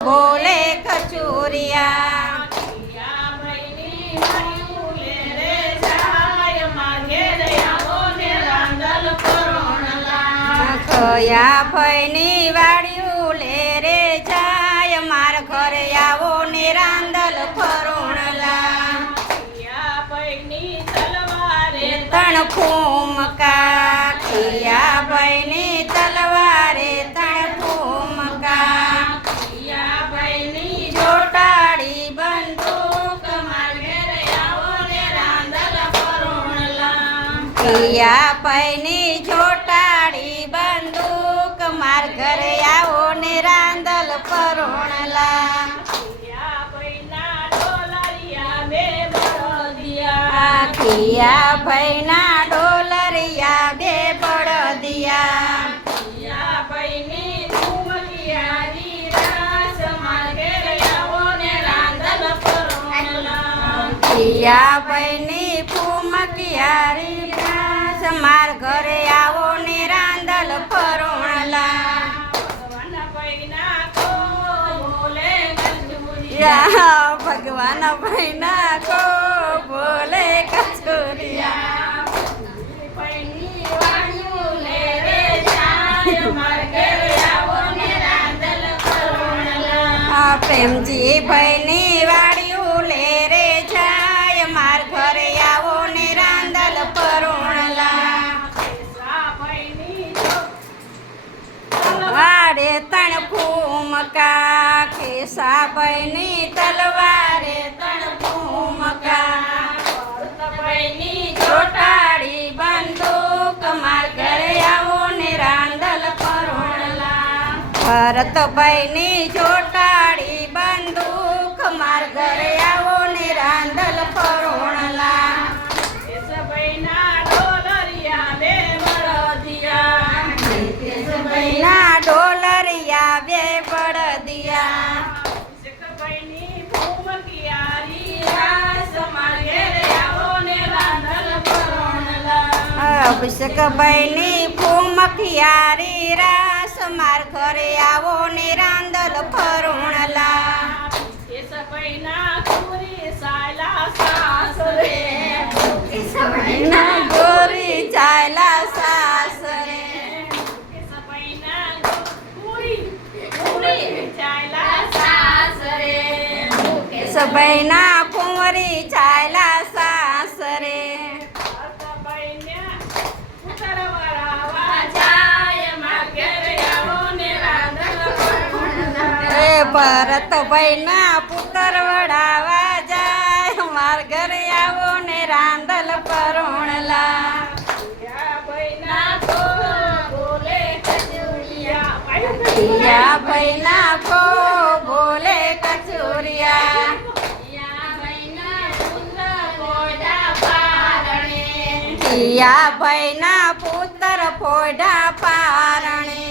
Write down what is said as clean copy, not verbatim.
બોલે કચોરિયા કયા ભઈની વાડિયું લે રે જાય માર ઘરે આવો ને રાંદલ ફરોણલા તણ ફૂમકા ખિયા ભઈની તલવારે તણ ફૂમકા ચોટાડી બંદૂક માર ઘરે આવો ને રાંદલ ફરોણલા ખિયા ભઈની ચોટાડી બંદૂક માર ઘરે આવો ને રાંદલ ફરોણલા ખિયા ભઈના ડોલરિયા બે બળદિયા ખિયા ભઈની ફૂમકિયારી રાસ માર ઘરે આવો ને રાંદલ ફરોણલા ખિયા ભઈની ફૂમકિયારી રાસ માર ઘરે આવો ને રાંદલ ફરોણલા ભગવાન ભઈના કો બોલે કચોરિયા પ્રેમજી ભઈની વાડિયું લે રે જાય માર ઘરે આવો ને રાંદલ ફરોણલા વારે તણ ફૂમકા ખેસા ભઈની તલવારે તણ ફૂમકા ચોટાડી બંદૂક માર ઘરે આવો ને રાંદલ ફરોણલા ભરતભાઈની ચોટાડી બંદૂક માર ઘરે આવો ને રાંદલ ફરોણલા કેશભાઈના ડોલરિયા બે બળદિયા અભિષેકભાઈની ફૂમકિયારી રાસ માર ઘરે આવો ને રાંદલ ફરોણલા કેશભાઈના ગોરી ચાયલા સાસરે કેશભાઈના ગોરી ચાયલા સાસરે કેશભાઈના ગોરી ચાયલા સાસરે કેશભાઈના કુંવરી ચાયલા સાસરે ભરતભાઈના પુત્ર વડાવા જાય માર ઘરે આવો ને રાંદલ ફરોણલા ખિયા ભઈના કો બોલે કચોરિયા ખિયા ભઈના પુત્ર ફોડા પારણે